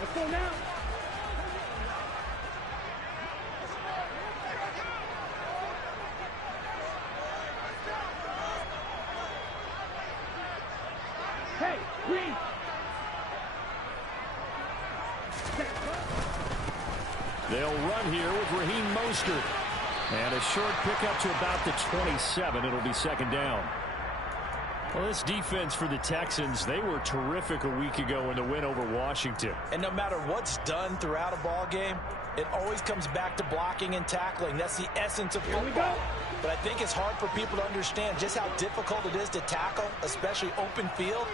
Let's go now. Hey, Green. They'll run here with Raheem Mostert. And a short pickup to about the 27. It'll be second down. Well, this defense for the Texans, they were terrific a week ago in the win over Washington. And no matter what's done throughout a ball game, it always comes back to blocking and tackling. That's the essence of football. But I think it's hard for people to understand just how difficult it is to tackle, especially open field.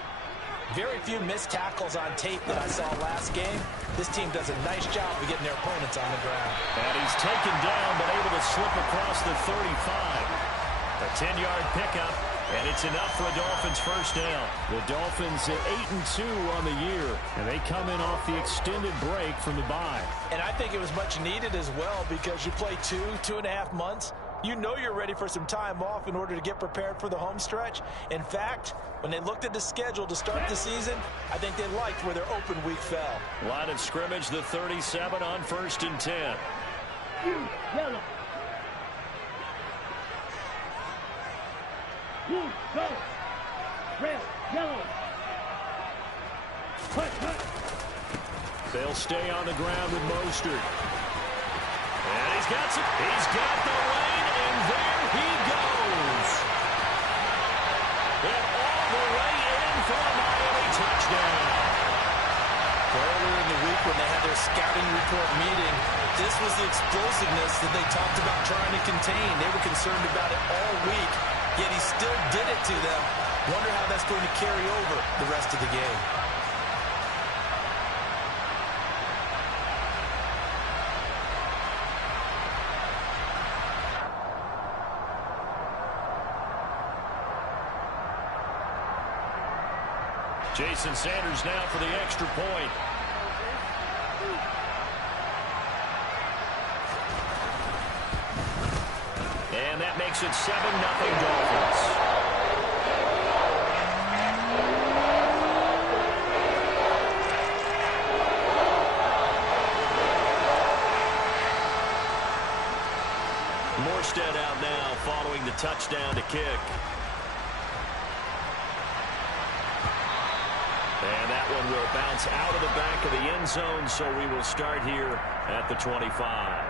Very few missed tackles on tape that I saw last game. This team does a nice job of getting their opponents on the ground. And he's taken down, but able to slip across the 35. A 10-yard pickup, and it's enough for a Dolphins first down. The Dolphins at 8-2 on the year, and they come in off the extended break from the bye. And I think it was much needed as well because you play 2.5 months. You know you're ready for some time off in order to get prepared for the home stretch. In fact, when they looked at the schedule to start the season, I think they liked where their open week fell. Line of scrimmage, the 37 on 1st and 10. Yellow. Blue, go. Red, yellow. Cut. They'll stay on the ground with Mostert. And he's got the lane, and there he goes. And all the way in for a Miami touchdown. Earlier in the week when they had their scouting report meeting, this was the explosiveness that they talked about trying to contain. They were concerned about it all week, yet he still did it to them. Wonder how that's going to carry over the rest of the game. Jason Sanders now for the extra point. And that makes it 7-0 Dolphins. Morstead out now following the touchdown to kick. And that one will bounce out of the back of the end zone, so we will start here at the 25.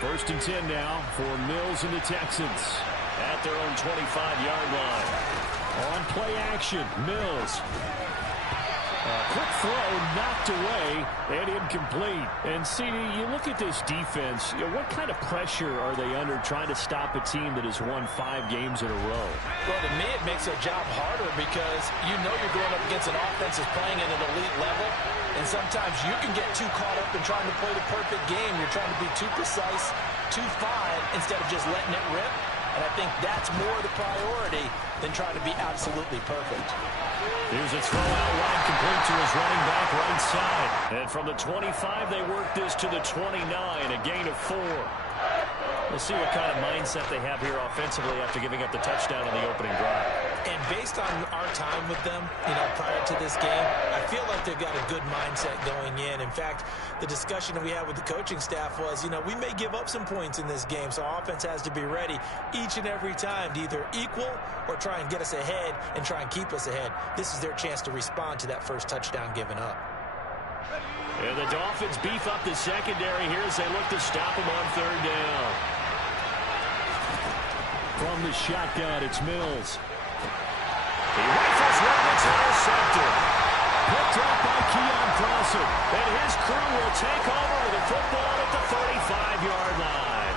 First and 10 now for Mills and the Texans at their own 25-yard line. On play action, Mills. Quick throw, knocked away, and incomplete. And, CD, you look at this defense, what kind of pressure are they under trying to stop a team that has won 5 games in a row? Well, to me, it makes their job harder because you know you're going up against an offense that's playing at an elite level, and sometimes you can get too caught up in trying to play the perfect game. You're trying to be too precise, too fine, instead of just letting it rip. And I think that's more the priority than trying to be absolutely perfect. Here's a throw out wide, complete to his running back right side. And from the 25, they work this to the 29, a gain of 4. We'll see what kind of mindset they have here offensively after giving up the touchdown on the opening drive. And based on our time with them, prior to this game, I feel like they've got a good mindset going in. In fact, the discussion that we had with the coaching staff was, we may give up some points in this game, so our offense has to be ready each and every time to either equal or try and get us ahead and try and keep us ahead. This is their chance to respond to that first touchdown given up. And the Dolphins beef up the secondary here as they look to stop him on 3rd down. From the shotgun, it's Mills. He rifles one that's intercepted. Picked up by Keon Clausen. And his crew will take over with the football at the 35-yard line.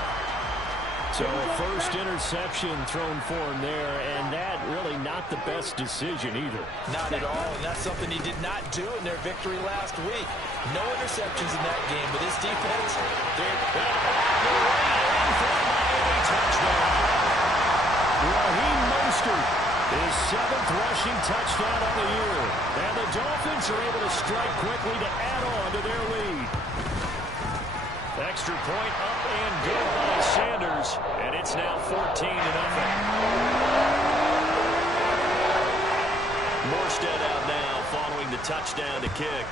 So first interception thrown for him there, and that really not the best decision either. Not at all, and that's something he did not do in their victory last week. No interceptions in that game, but his defense, they're touchdown. Raheem Mostert, his 7th rushing touchdown on the year. And the Dolphins are able to strike quickly to add on to their lead. Extra point up and good by Sanders, and It's now 14-0. Morstead out now following the touchdown to kick.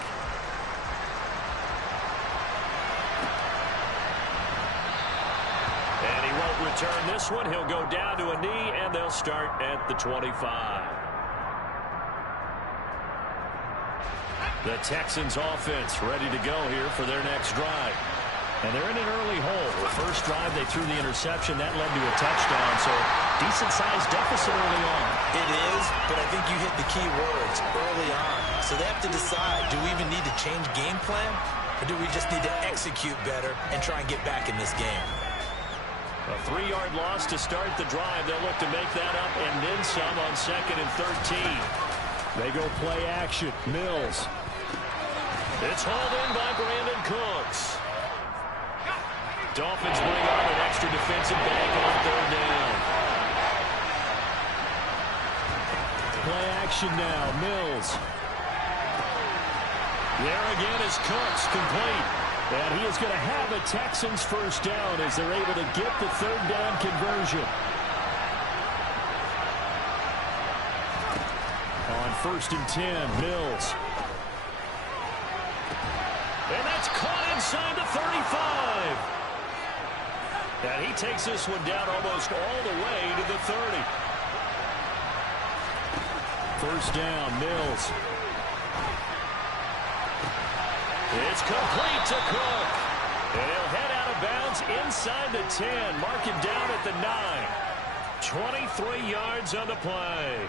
And he won't return this one. He'll go down to a knee, and they'll start at the 25. The Texans offense ready to go here for their next drive. And they're in an early hole. The first drive, they threw the interception. That led to a touchdown, so decent-sized deficit early on. It is, but I think you hit the key words, early on. So they have to decide, do we even need to change game plan, or do we just need to execute better and try and get back in this game? A 3-yard loss to start the drive. They'll look to make that up and then some on 2nd and 13. They go play action. Mills. It's hauled in by Brandon Cooks. Dolphins bring on an extra defensive back on 3rd down. Play action now. Mills. There again is Cooks, complete. And he is going to have a Texans first down as they're able to get the 3rd down conversion. On 1st and 10, Mills. And that's caught inside the 35. And he takes this one down almost all the way to the 30. First down, Mills. It's complete to Cook. And he'll head out of bounds inside the 10. Mark him down at the 9. 23 yards on the play.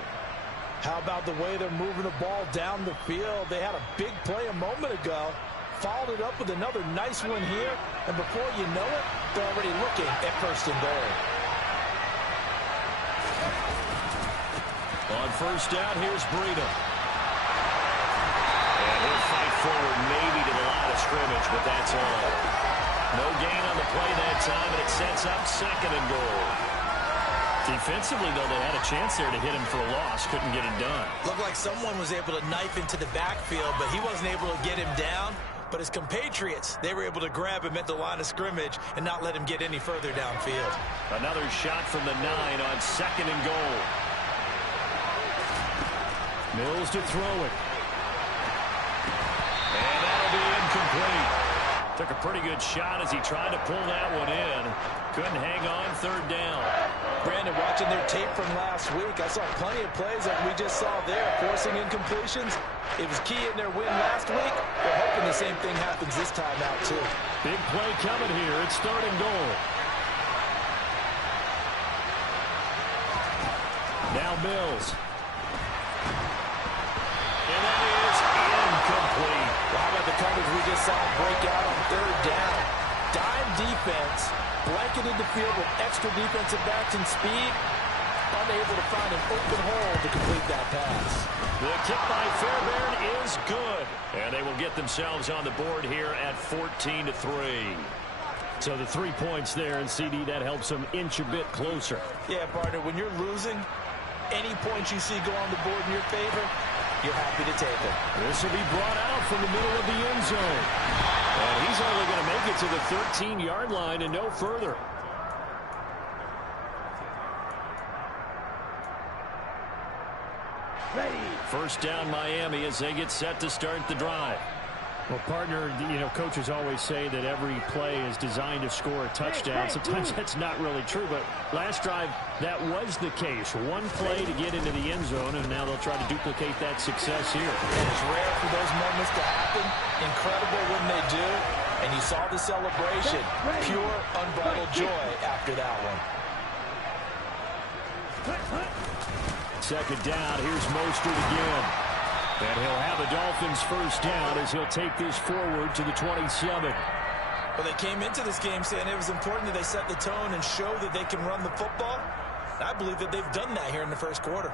How about the way they're moving the ball down the field? They had a big play a moment ago. Followed it up with another nice one here. And before you know it, they're already looking at 1st and goal. On 1st down, here's Breida. And he'll fight forward maybe to the line of scrimmage, but that's all. No gain on the play that time, and it sets up 2nd and goal. Defensively, though, they had a chance there to hit him for a loss. Couldn't get it done. Looked like someone was able to knife into the backfield, but he wasn't able to get him down. But his compatriots, they were able to grab him at the line of scrimmage and not let him get any further downfield. Another shot from the 9 on 2nd and goal. Mills to throw it. And that'll be incomplete. Took a pretty good shot as he tried to pull that one in. Couldn't hang on 3rd down. Brandon, watching their tape from last week, I saw plenty of plays that we just saw there, forcing incompletions. It was key in their win last week. They're hoping the same thing happens this time out, too. Big play coming here. It's 3rd and goal. Now Mills. And that is incomplete. Well, how about the coverage we just saw break out on 3rd down? Dime defense, blanketed the field with extra defensive backs and speed. Unable to find an open hole to complete that pass. The kick by Fairbairn is good. And they will get themselves on the board here at 14-3. So the 3 points there, and CD, that helps them inch a bit closer. Yeah, partner, when you're losing, any points you see go on the board in your favor, you're happy to take it. This will be brought out from the middle of the end zone. And he's only going to make it to the 13-yard line and no further. Ready. First down Miami as they get set to start the drive. Well, partner, coaches always say that every play is designed to score a touchdown. Sometimes that's not really true, but last drive, that was the case. One play to get into the end zone, and now they'll try to duplicate that success here. And it's rare for those moments to happen. Incredible when they do. And you saw the celebration. Pure, unbridled joy after that one. 2nd down, here's Mostert again. And he'll have the Dolphins first down as he'll take this forward to the 27. Well, they came into this game saying it was important that they set the tone and show that they can run the football. And I believe that they've done that here in the first quarter.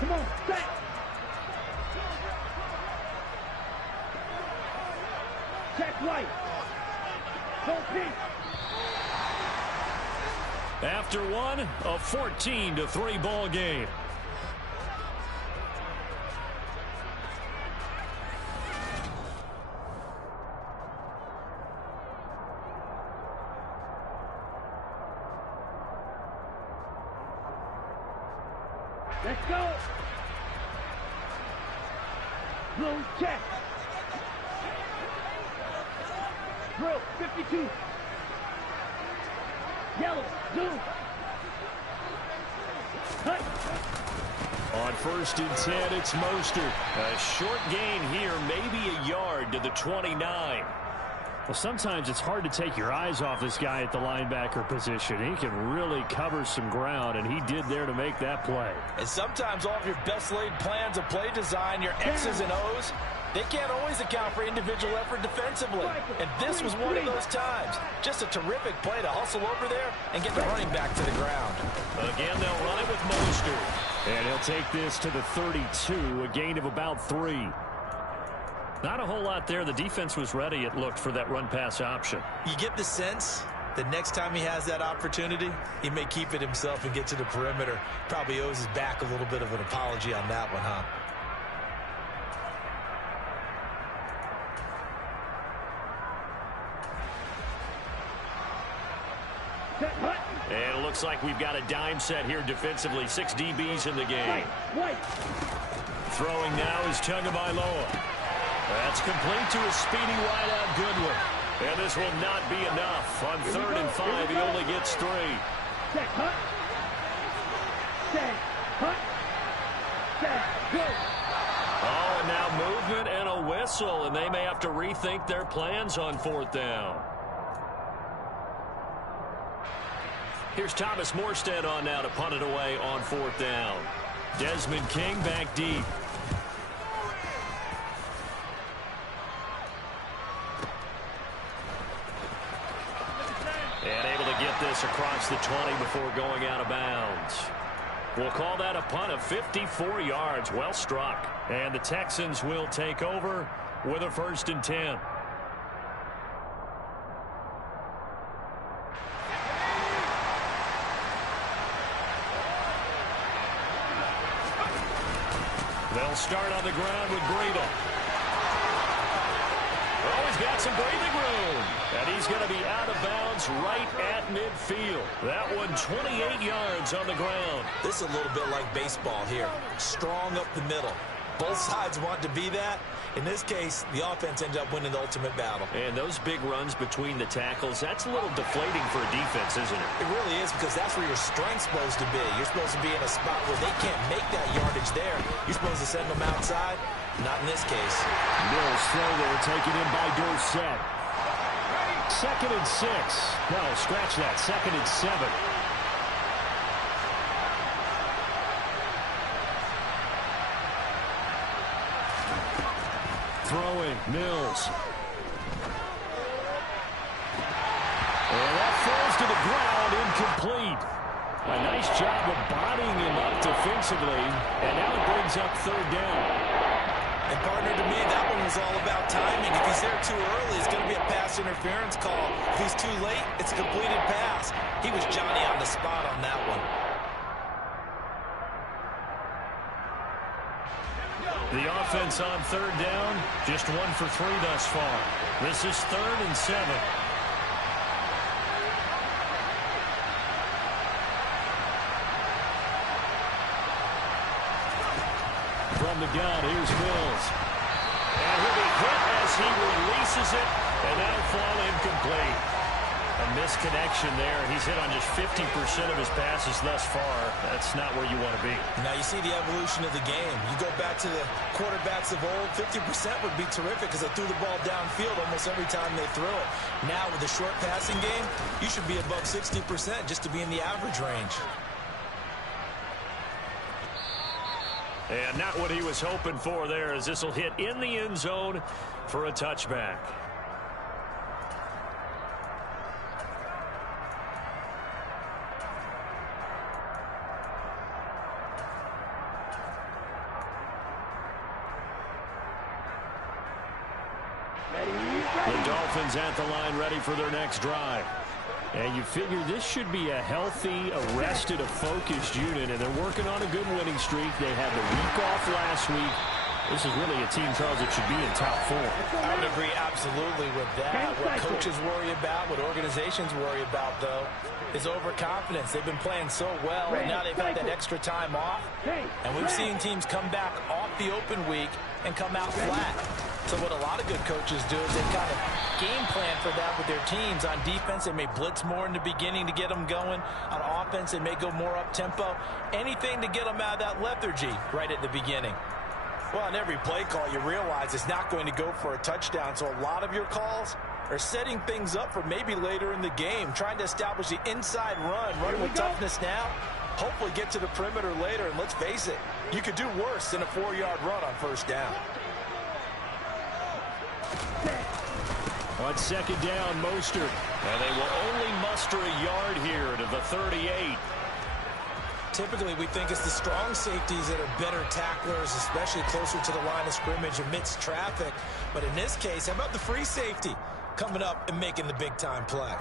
Come on, set. Check right. Go deep. After one, a 14-3 ball game. Let's go. Blue check. Drill 52. Yellow zoom. Cut. On 1st and 10, it's Mostert. A short gain here, maybe a yard to the 29. Well, sometimes it's hard to take your eyes off this guy at the linebacker position. He can really cover some ground, and he did there to make that play. And sometimes all of your best laid plans of play design, your X's and O's, they can't always account for individual effort defensively. And this was one of those times. Just a terrific play to hustle over there and get the running back to the ground. Again, they'll run it with Mostert. And he'll take this to the 32, a gain of about 3. Not a whole lot there. The defense was ready, it looked, for that run-pass option. You get the sense that next time he has that opportunity, he may keep it himself and get to the perimeter. Probably owes his back a little bit of an apology on that one, huh? And it looks like we've got a dime set here defensively. 6 DBs in the game. White. Throwing now is Tagovailoa. That's complete to a speedy wideout Goodwin. And this will not be enough. On 3rd and 5, he only gets 3. Set, hut. Set, hut. Set, go. Oh, and now movement and a whistle, and they may have to rethink their plans on 4th down. Here's Thomas Morstead on now to punt it away on 4th down. Desmond King back deep. And able to get this across the 20 before going out of bounds. We'll call that a punt of 54 yards. Well struck. And the Texans will take over with a 1st and 10. They'll start on the ground with Breida. Oh, he's got some breathing room. And he's going to be out of bounds right at midfield. That one 28 yards on the ground. This is a little bit like baseball here. Strong up the middle. Both sides want to be that. In this case, the offense ended up winning the ultimate battle. And those big runs between the tackles, that's a little deflating for a defense, isn't it? It really is, because that's where your strength's supposed to be. You're supposed to be in a spot where they can't make that yardage there. You're supposed to send them outside. Not in this case. Mills throw there, taken in by Dorsett. 2nd and 6. No, scratch that. 2nd and 7. Throwing, Mills. And that falls to the ground, incomplete. A nice job of bodying him up defensively, and now it brings up 3rd down. And partner, to me, that one was all about timing. If he's there too early, it's going to be a pass interference call. If he's too late, it's a completed pass. He was Johnny on the spot on that one. The offense on 3rd down, just 1 for 3 thus far. This is 3rd and 7. From the gun, here's Mills. And he'll be hit as he releases it, and that'll fall incomplete. A misconnection there, and he's hit on just 50% of his passes thus far. That's not where you want to be. Now you see the evolution of the game. You go back to the quarterbacks of old, 50% would be terrific because they threw the ball downfield almost every time they threw it. Now with the short passing game, you should be above 60% just to be in the average range. And not what he was hoping for there, as this will hit in the end zone for a touchback. The Dolphins at the line, ready for their next drive. And you figure this should be a healthy, a focused unit, and they're working on a good winning streak. They had the week off last week. This is really a team, Charles, that should be in top 4. I would agree absolutely with that. What coaches worry about, what organizations worry about, though, is overconfidence. They've been playing so well, and now they've had that extra time off. And we've seen teams come back off the open week and come out flat. So what a lot of good coaches do is they kind of game plan for that with their teams. On defense, they may blitz more in the beginning to get them going. On offense, they may go more up-tempo. Anything to get them out of that lethargy right at the beginning. Well, on every play call, you realize it's not going to go for a touchdown. So a lot of your calls are setting things up for maybe later in the game, trying to establish the inside run with toughness now, hopefully get to the perimeter later. And let's face it, you could do worse than a 4-yard run on first down. On second down, Mostert. And they will only muster a yard here to the 38. Typically, we think it's the strong safeties that are better tacklers, especially closer to the line of scrimmage amidst traffic. But in this case, how about the free safety coming up and making the big-time play?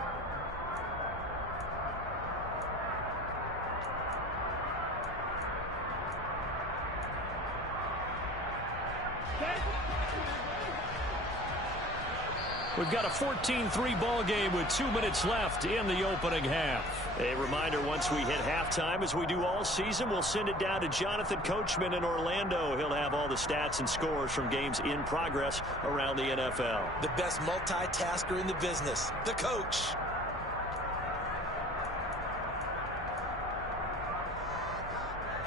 We've got a 14-3 ball game with 2 minutes left in the opening half. A reminder, once we hit halftime, as we do all season, we'll send it down to Jonathan Coachman in Orlando. He'll have all the stats and scores from games in progress around the NFL. The best multitasker in the business, the coach.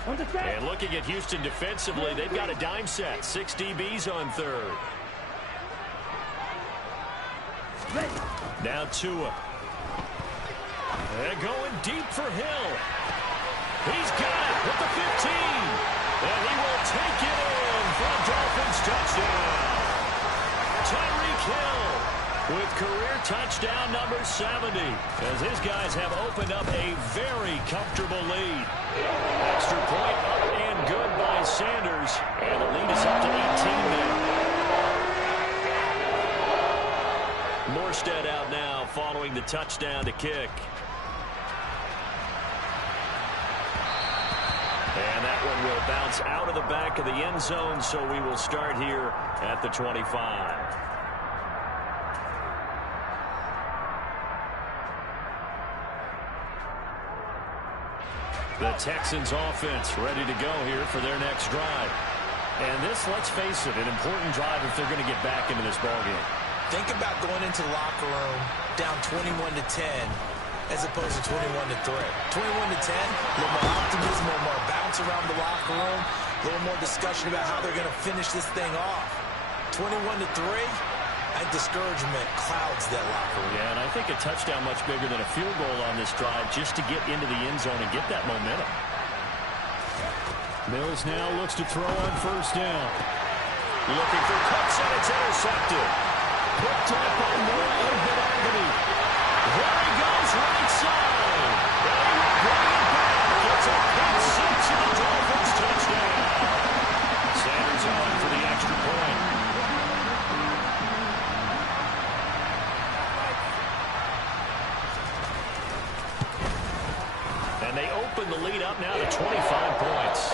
And looking at Houston defensively, they've got a dime set. 6 DBs on third. Now Tua. They're going deep for Hill. He's got it with the 15. And he will take it in for a Dolphins touchdown. Tyreek Hill with career touchdown number 70. As his guys have opened up a very comfortable lead. Extra point up and good by Sanders. And the lead is up to 18 now. Morstead out now following the touchdown to kick. And that one will bounce out of the back of the end zone, so we will start here at the 25. The Texans offense ready to go here for their next drive. And this, let's face it, an important drive if they're going to get back into this ballgame. Think about going into the locker room down 21-10 as opposed to 21-3. 21-10, a little more optimism, a little more bounce around the locker room, a little more discussion about how they're going to finish this thing off. 21-3, I think discouragement clouds that locker room. Yeah, and I think a touchdown much bigger than a field goal on this drive just to get into the end zone and get that momentum. Mills now looks to throw on first down. Looking for cuts, and it's intercepted. Picked up by Noah Igbinoghene. There he goes, right side. And he will bring it back. It's a pick six and the Dolphins touchdown. Sanders on for the extra point. And they open the lead up now to 25 points.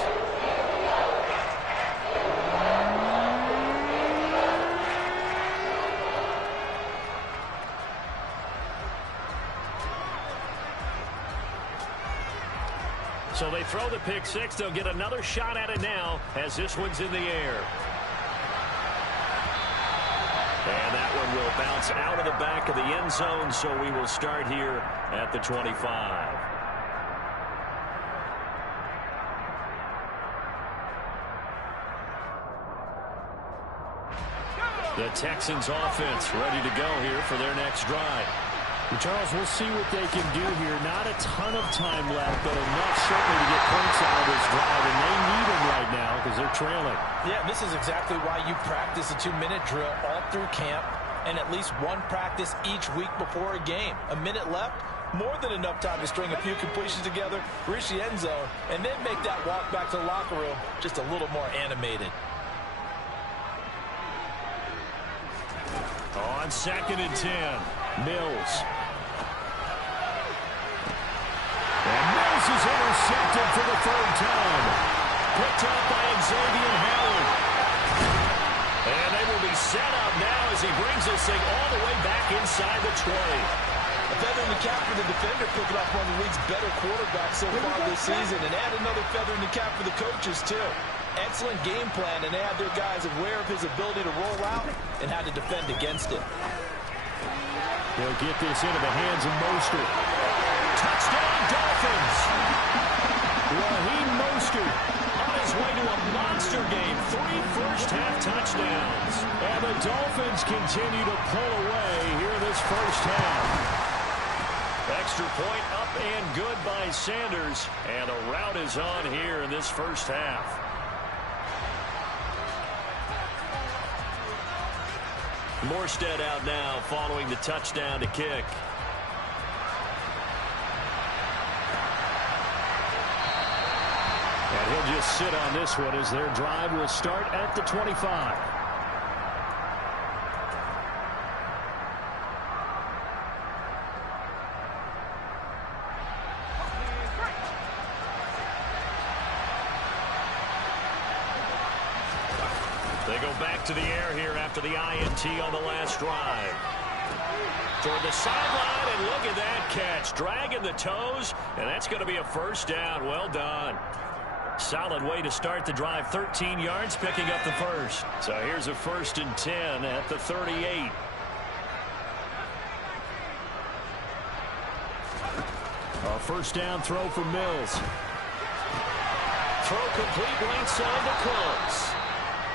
So they throw the pick six. They'll get another shot at it now as this one's in the air. And that one will bounce out of the back of the end zone, so we will start here at the 25. The Texans offense ready to go here for their next drive. Charles, we'll see what they can do here. Not a ton of time left, but enough certainly to get points out of this drive, and they need them right now because they're trailing. Yeah, this is exactly why you practice a 2-minute drill all through camp and at least one practice each week before a game. A minute left, more than enough time to string a few completions together, reach the end zone, and then make that walk back to the locker room just a little more animated. On 2nd and 10, Mills. And Mills is intercepted for the third time. Picked up by Xavier Howard. And they will be set up now as he brings this thing all the way back inside the 20. A feather in the cap for the defender, picking up one of the league's better quarterbacks so far this season, and add another feather in the cap for the coaches, too. Excellent game plan, and they have their guys aware of his ability to roll out and how to defend against it. They'll get this into the hands of Mostert. Touchdown, Dolphins! Raheem Mostert on his way to a monster game. 3 first-half touchdowns. And the Dolphins continue to pull away here this first half. Extra point up and good by Sanders. And a rout is on here in this first half. Morstead out now following the touchdown to kick. And he'll just sit on this one as their drive will start at the 25. They go back to the air here after the INT on the last drive. Toward the sideline, and look at that catch. Dragging the toes, and that's going to be a first down. Well done. Solid way to start the drive. 13 yards, picking up the first. So here's a 1st and 10 at the 38. A first down throw for Mills. Throw complete right side to Cooks.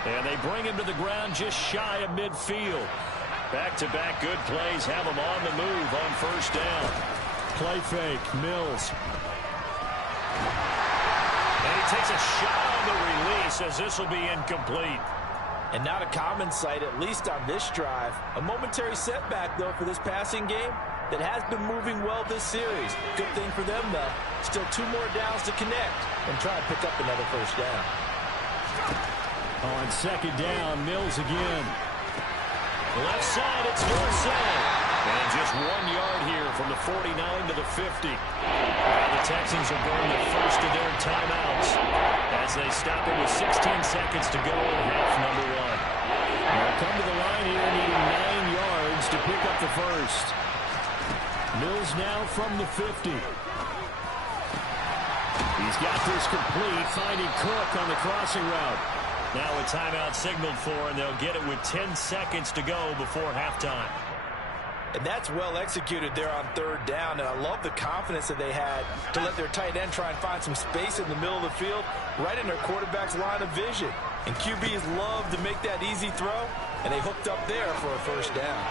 And they bring him to the ground just shy of midfield. Back-to-back good plays have him on the move on first down. Play fake, Mills. And he takes a shot on the release as this will be incomplete. And not a common sight, at least on this drive. A momentary setback, though, for this passing game that has been moving well this series. Good thing for them, though. Still 2 more downs to connect and try and pick up another first down. On second down, Mills again. Left side, it's Dorsett. And just 1 yard here from the 49 to the 50. And the Texans will burn the first of their timeouts as they stop it with 16 seconds to go in half number 1. They'll come to the line here needing 9 yards to pick up the first. Mills now from the 50. He's got this complete, finding Cook on the crossing route. Now a timeout signaled for, and they'll get it with 10 seconds to go before halftime. And that's well executed there on third down. And I love the confidence that they had to let their tight end try and find some space in the middle of the field, right in their quarterback's line of vision. And QBs love to make that easy throw, and they hooked up there for a first down.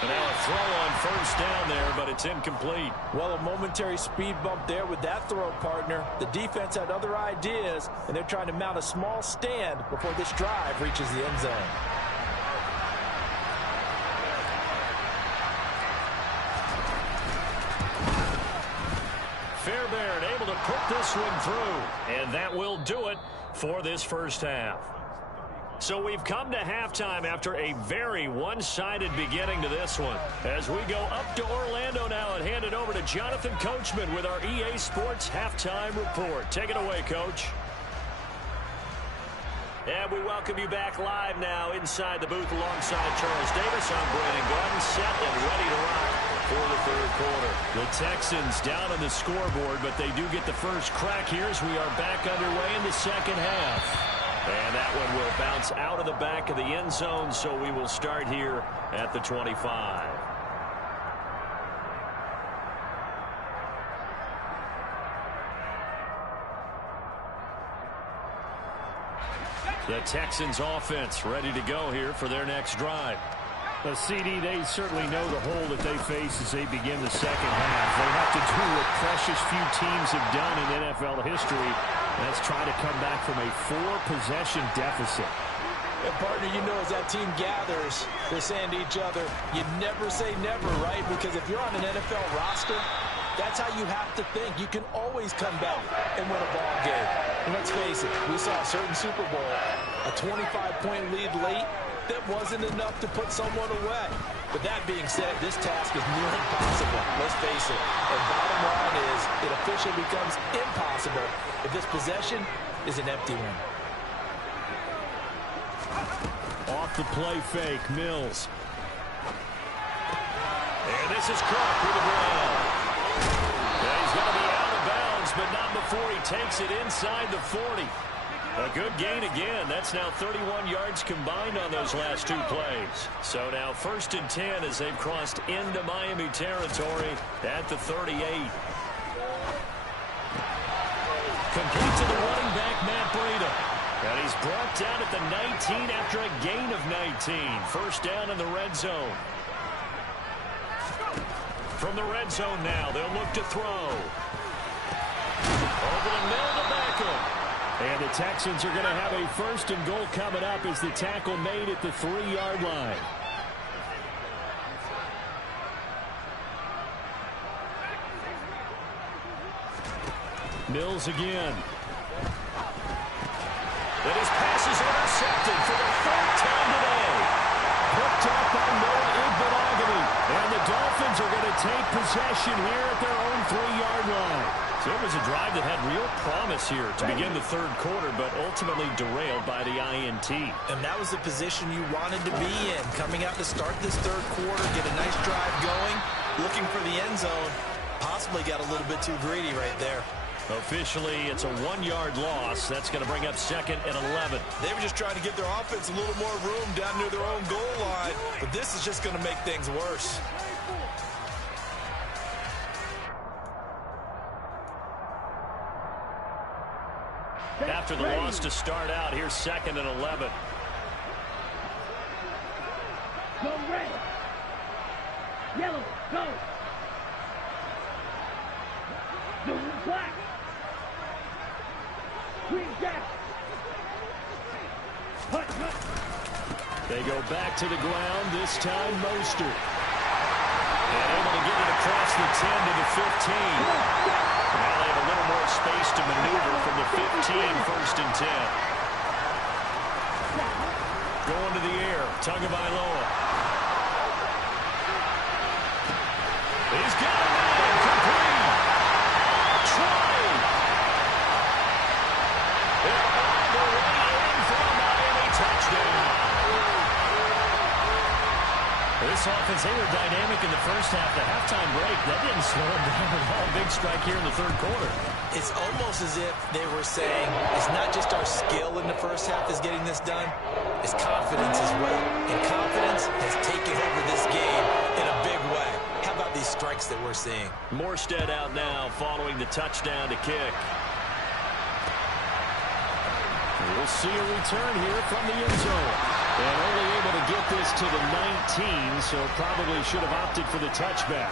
And now a throw on first down there, but it's incomplete. Well, a momentary speed bump there with that throw, partner. The defense had other ideas, and they're trying to mount a small stand before this drive reaches the end zone. Fairbairn able to put this one through, and that will do it for this first half. So we've come to halftime after a very one-sided beginning to this one. As we go up to Orlando now and hand it over to Jonathan Coachman with our EA Sports Halftime Report. Take it away, Coach. And we welcome you back live now inside the booth alongside Charles Davis. I'm Brandon Gordon, set and ready to rock for the third quarter. The Texans down on the scoreboard, but they do get the first crack here as we are back underway in the second half. And that one will bounce out of the back of the end zone, so we will start here at the 25. The Texans offense ready to go here for their next drive. The CD, they certainly know the hole that they face as they begin the second half. They have to do what precious few teams have done in NFL history. That's try to come back from a 4-possession deficit. And partner, you know, as that team gathers, they're saying to each other, you never say never, right? Because if you're on an NFL roster, that's how you have to think. You can always come back and win a ball game. And let's face it, we saw a certain Super Bowl, a 25-point lead late, that wasn't enough to put someone away. But that being said, this task is near impossible. Let's face it. And bottom line is, it officially becomes impossible if this possession is an empty one. off the play fake. Mills. And this is Cook with the ground. Yeah, he's going to be out of bounds, but not before he takes it inside the 40. A good gain again. That's now 31 yards combined on those last two plays. So now 1st and 10 as they've crossed into Miami territory at the 38. Complete to the running back, Matt Breida. And he's brought down at the 19 after a gain of 19. 1st down in the red zone. From the red zone now, they'll look to throw. Over the middle to Beckham. And the Texans are going to have a 1st and goal coming up as the tackle made at the 3-yard line. Mills again. And his pass is intercepted for the 3rd time today. Picked up by Noah Igbinoghene. And the Dolphins are going to take possession here at their own 3-yard line. So it was a drive that had real promise here to begin the 3rd quarter, but ultimately derailed by the INT. And that was the position you wanted to be in. Coming out to start this 3rd quarter, get a nice drive going, looking for the end zone. Possibly got a little bit too greedy right there. Officially, it's a 1-yard loss. That's going to bring up 2nd and 11. They were just trying to give their offense a little more room down near their own goal line, but this is just going to make things worse. After the loss to start out, here's 2nd and 11. Go red. Yellow, go. Blue, black. Green, jack. Hut, hut. They go back to the ground, this time Mostert. And able to get it across the 10 to the 15. Now they have a little more space to maneuver from the 15, 1st and 10. Going to the air, Tagovailoa. He's got it now, complete. Trying. And all the way in for a Miami touchdown. This offense, they were dynamic in the 1st half. The halftime break, that didn't slow them down at all. Big strike here in the 3rd quarter. It's almost as if they were saying, it's not just our skill in the 1st half that's getting this done, it's confidence as well. And confidence has taken over this game in a big way. How about these strikes that we're seeing? Morstead out now following the touchdown to kick. We'll see a return here from the end zone. And only able to get this to the 19, so probably should have opted for the touchback.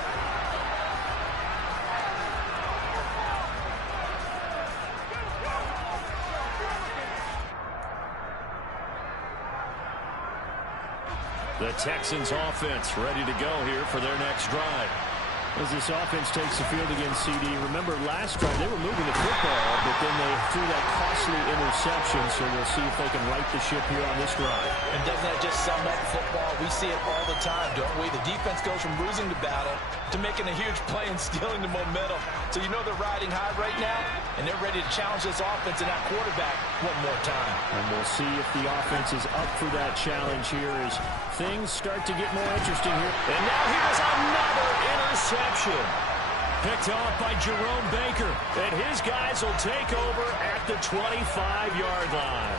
The Texans offense ready to go here for their next drive. As this offense takes the field against CD, remember last drive they were moving the football, but then they threw that costly interception, so we'll see if they can right the ship here on this drive. And doesn't that just sum up football? We see it all the time, don't we? The defense goes from losing the battle to making a huge play and stealing the momentum. So you know they're riding high right now, and they're ready to challenge this offense and that quarterback one more time. And we'll see if the offense is up for that challenge here as things start to get more interesting here. And now here's another interception. Picked off by Jerome Baker. And his guys will take over at the 25-yard line.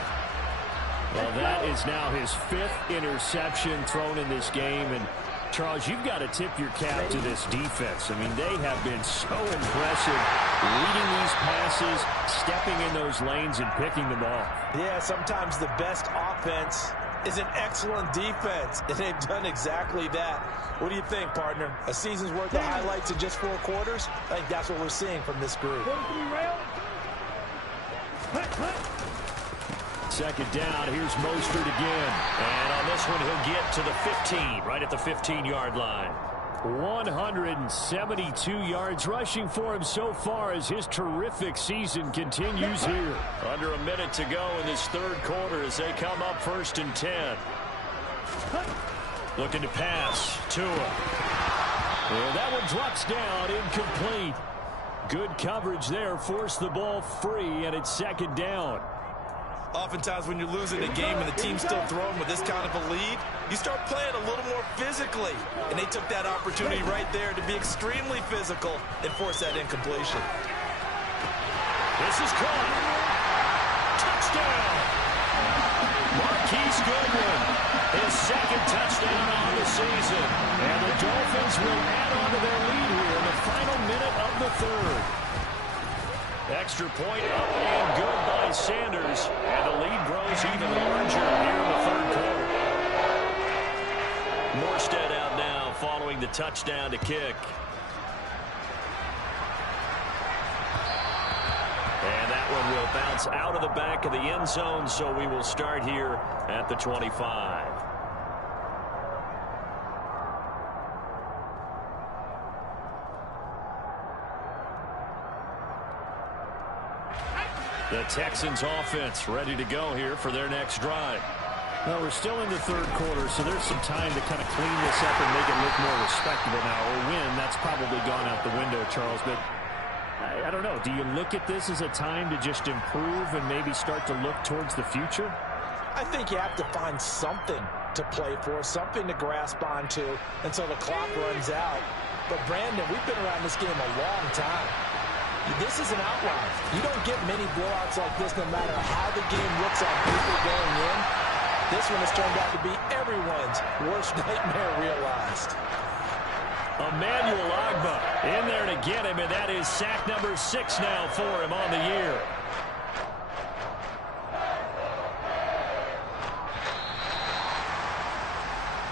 Well, that is now his 5th interception thrown in this game. And, Charles, you've got to tip your cap to this defense. I mean, they have been so impressive leading these passes, stepping in those lanes, and picking them off. Yeah, sometimes the best offense is an excellent defense, and they've done exactly that. What do you think, partner? A season's worth of highlights in just 4 quarters? I think that's what we're seeing from this group. 2nd down, here's Mostert again. And on this one, he'll get to the 15, right at the 15-yard line. 172 yards rushing for him so far as his terrific season continues here. Under a minute to go in this 3rd quarter as they come up 1st and 10. Looking to pass. Tua. And that one drops down, incomplete. Good coverage there, forced the ball free, and it's 2nd down. Oftentimes when you're losing a game and the team's still throwing with this kind of a lead, you start playing a little more physically. And they took that opportunity right there to be extremely physical and force that incompletion. This is caught. Touchdown. Marquise Goodwin, his second touchdown on the season. And the Dolphins will add on to their lead here in the final minute of the third. Extra point up and good by Sanders. And the lead grows even larger here in the third quarter. Morstead out now following the touchdown to kick. And that one will bounce out of the back of the end zone, so we will start here at the 25. The Texans offense ready to go here for their next drive. Well, we're still in the third quarter, so there's some time to kind of clean this up and make it look more respectable now. Or win, that's probably gone out the window, Charles. But I don't know. Do you look at this as a time to just improve and maybe start to look towards the future? I think you have to find something to play for, something to grasp onto until the clock runs out. But, Brandon, we've been around this game a long time. This is an outlier. You don't get many blowouts like this no matter how the game looks on paper going in. This one has turned out to be everyone's worst nightmare realized. Emmanuel Ogbah in there to get him, and that is sack number 6 now for him on the year.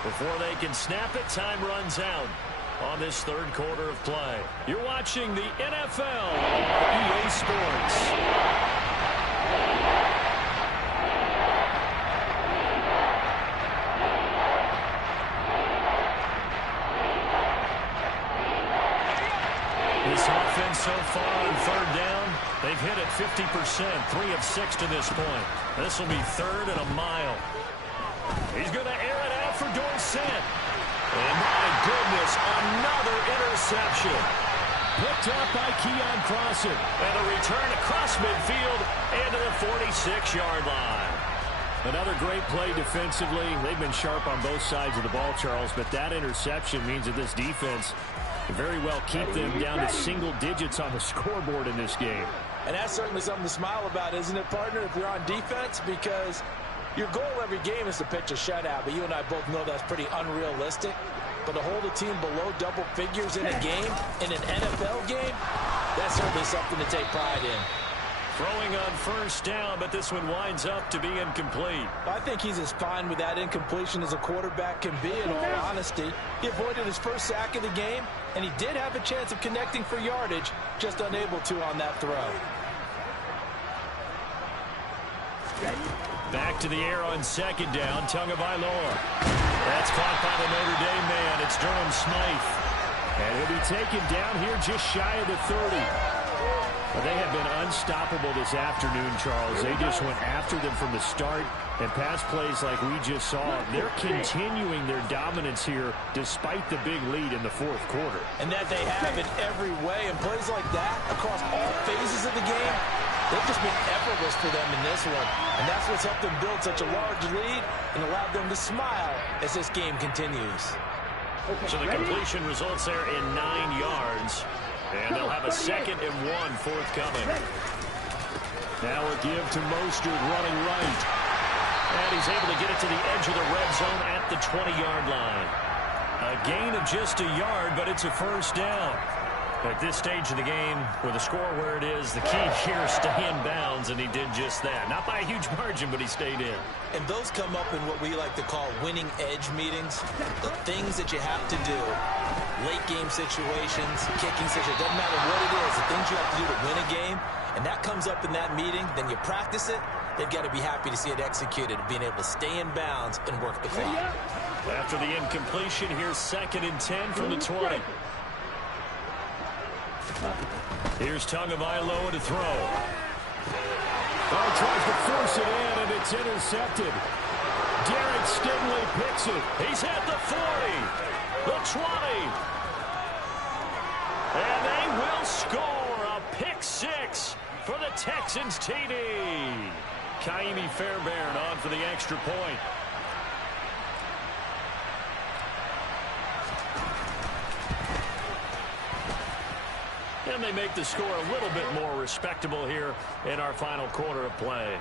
Before they can snap it, time runs out on this third quarter of play. You're watching the NFL on EA Sports. This offense so far on third down, they've hit it 50%, 3 of 6 to this point. This will be 3rd and a mile. He's going to air it out for Dorsett. And my goodness, another interception. Picked up by Keon Crossen. And a return across midfield into the 46-yard line. Another great play defensively. They've been sharp on both sides of the ball, Charles, but that interception means that this defense can very well keep them down to single digits on the scoreboard in this game. And that's certainly something to smile about, isn't it, partner, if you're on defense? Because your goal every game is to pitch a shutout, but you and I both know that's pretty unrealistic. But to hold a team below double figures in a game, in an NFL game, that's certainly something to take pride in. Throwing on first down, but this one winds up to be incomplete. I think he's as fine with that incompletion as a quarterback can be, in all honesty. He avoided his first sack of the game, and he did have a chance of connecting for yardage, just unable to on that throw. Back to the air on second down, Tagovailoa. That's caught by the Notre Dame man. It's Durham Smythe. And he'll be taken down here just shy of the 30. Well, they have been unstoppable this afternoon, Charles. They just went after them from the start. And pass plays like we just saw, they're continuing their dominance here despite the big lead in the fourth quarter. And that they have in every way. And plays like that across all phases of the game, they've just been effortless for them in this one. And that's what's helped them build such a large lead and allowed them to smile as this game continues. So the completion results there in 9 yards. And they'll have a 2nd and 1 forthcoming. Now a give to Mostert running right. And he's able to get it to the edge of the red zone at the 20-yard line. A gain of just a yard, but it's a first down. At this stage of the game, with the score where it is, the key here is stay in bounds, and he did just that. Not by a huge margin, but he stayed in. And those come up in what we like to call winning edge meetings. The things that you have to do, late game situations, kicking situations, doesn't matter what it is, the things you have to do to win a game, and that comes up in that meeting, then you practice it, they've got to be happy to see it executed, being able to stay in bounds and work the clock. After the incompletion, here's 2nd and 10 from the 20. Here's Tagovailoa to throw. Oh, tries to force it in, and it's intercepted. Derek Stingley picks it. He's at the 40, the 20. And they will score a pick 6 for the Texans TD. Ka'imi Fairbairn on for the extra point. And they make the score a little bit more respectable here in our final quarter of play.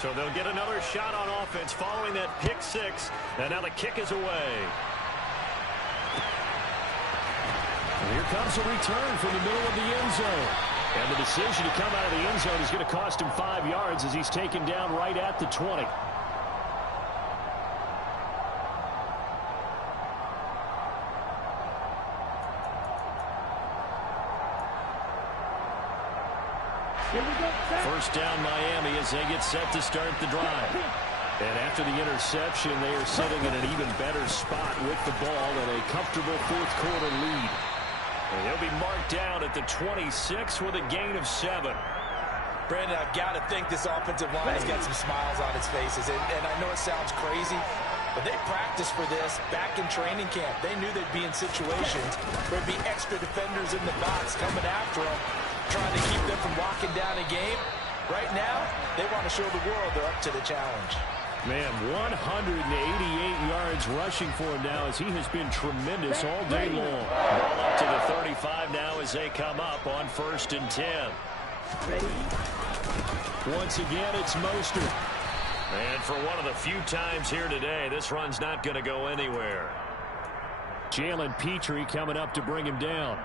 So they'll get another shot on offense following that pick six. And now the kick is away. And here comes a return from the middle of the end zone. And the decision to come out of the end zone is going to cost him 5 yards as he's taken down right at the 20. First down Miami as they get set to start the drive. And after the interception, they are sitting in an even better spot with the ball and a comfortable fourth quarter lead. And he'll be marked down at the 26 with a gain of 7. Brandon, I've got to think this offensive line has got some smiles on its faces. And I know it sounds crazy, but they practiced for this back in training camp. They knew they'd be in situations where there'd be extra defenders in the box coming after them, trying to keep them from locking down a game. Right now, they want to show the world they're up to the challenge. Man, 188 yards rushing for him now as he has been tremendous all day long. Ball up to the 35 now as they come up on 1st and 10. Once again, it's Mostert. And for one of the few times here today, this run's not going to go anywhere. Jalen Petrie coming up to bring him down.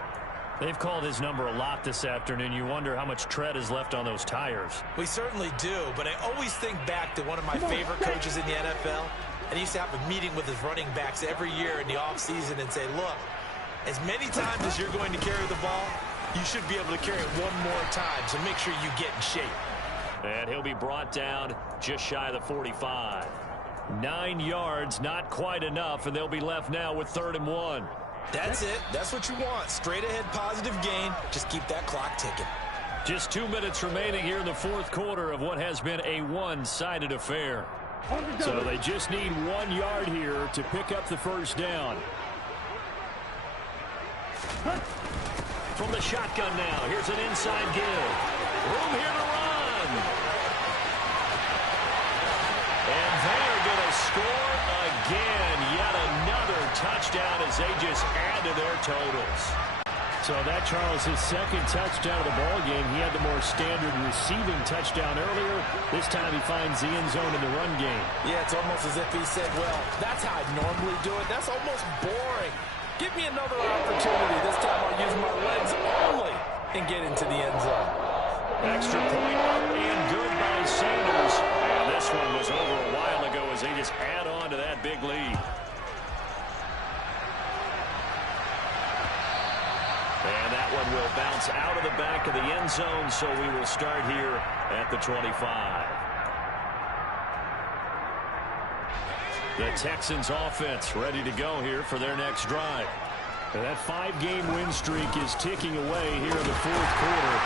They've called his number a lot this afternoon. You wonder how much tread is left on those tires. We certainly do, but I always think back to one of my favorite coaches in the NFL. And he used to have a meeting with his running backs every year in the offseason and say, look, as many times as you're going to carry the ball, you should be able to carry it one more time, so make sure you get in shape. And he'll be brought down just shy of the 45. 9 yards, not quite enough, and they'll be left now with 3rd and 1. That's it. That's what you want. Straight ahead positive gain. Just keep that clock ticking. Just 2 minutes remaining here in the fourth quarter of what has been a one-sided affair. So they just need 1 yard here to pick up the first down. From the shotgun now, here's an inside give. Room here to run. And they're going to score again. Yet another touchdown as they just add to their totals. So that, Charles, his second touchdown of the ball game. He had the more standard receiving touchdown earlier. This time he finds the end zone in the run game. Yeah, it's almost as if he said, well, that's how I normally do it. That's almost boring. Give me another opportunity. This time I'll use my legs only and get into the end zone. Extra point up and good by Sanders. And this one was over a while ago as they just add on to that big lead. And that one will bounce out of the back of the end zone, so we will start here at the 25. The Texans offense ready to go here for their next drive. And that 5-game win streak is ticking away here in the fourth quarter.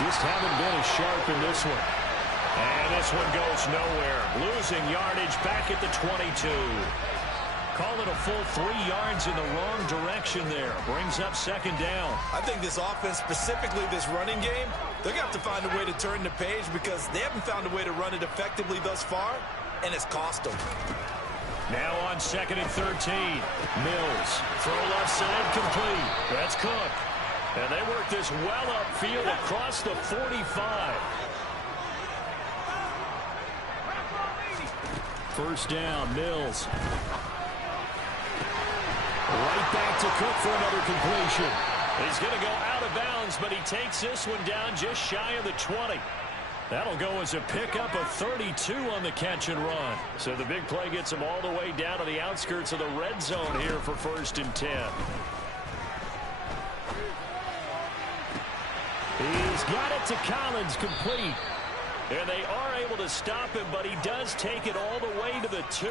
Just haven't been as sharp in this one. And this one goes nowhere. Losing yardage back at the 22. Call it a full 3 yards in the wrong direction there. Brings up 2nd down. I think this offense, specifically this running game, they're going to have to find a way to turn the page because they haven't found a way to run it effectively thus far, and it's cost them. Now on 2nd and 13. Mills. Throw left side complete. That's Cook. And they work this well upfield across the 45. First down, Mills. Right back to Cook for another completion. He's going to go out of bounds, but he takes this one down just shy of the 20. That'll go as a pickup of 32 on the catch and run. So the big play gets him all the way down to the outskirts of the red zone here for 1st and 10. He's got it to Collins, complete. And they are able to stop him, but he does take it all the way to the 2.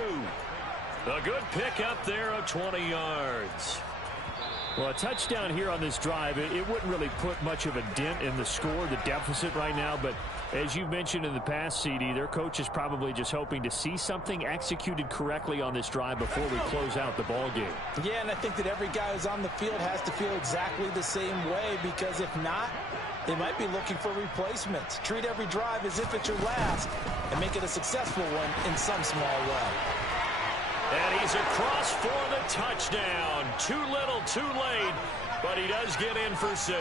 A good pickup there of 20 yards. Well, a touchdown here on this drive, it wouldn't really put much of a dent in the score, the deficit right now. But as you mentioned in the past, CD, their coach is probably just hoping to see something executed correctly on this drive before we close out the ball game. Yeah, and I think that every guy who's on the field has to feel exactly the same way, because if not, they might be looking for replacements. Treat every drive as if it's your last and make it a successful one in some small way. And he's across for the touchdown. Too little, too late, but he does get in for 6.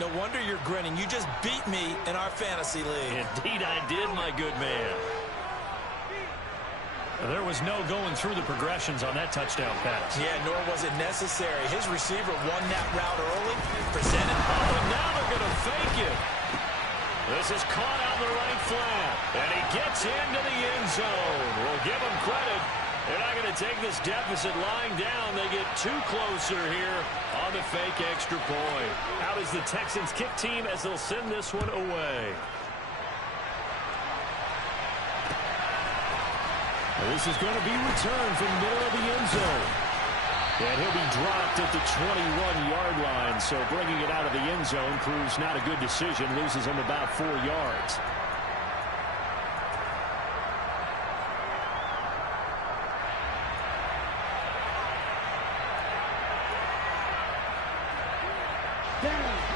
No wonder you're grinning. You just beat me in our fantasy league. Indeed I did, my good man. There was no going through the progressions on that touchdown pass. Yeah, nor was it necessary. His receiver won that route early, presented. Oh, and now they're going to fake it. This is caught on the right flat, and he gets into the end zone. We'll give him credit. They're not going to take this deficit lying down. They get 2 closer here on the fake extra point. Out is the Texans kick team as they'll send this one away. This is going to be returned from the middle of the end zone. And he'll be dropped at the 21-yard line. So bringing it out of the end zone proves not a good decision. Loses him about 4 yards.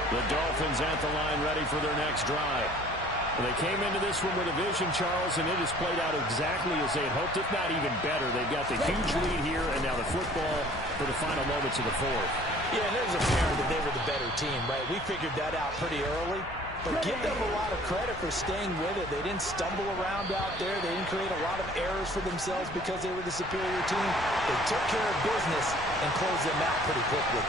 The Dolphins at the line ready for their next drive. They came into this one with a vision, Charles, and it has played out exactly as they had hoped, if not even better. They've got the huge lead here, and now the football for the final moments of the fourth. Yeah, and it was apparent that they were the better team, right? We figured that out pretty early. But give them a lot of credit for staying with it. They didn't stumble around out there. They didn't create a lot of errors for themselves because they were the superior team. They took care of business and closed them out pretty quickly.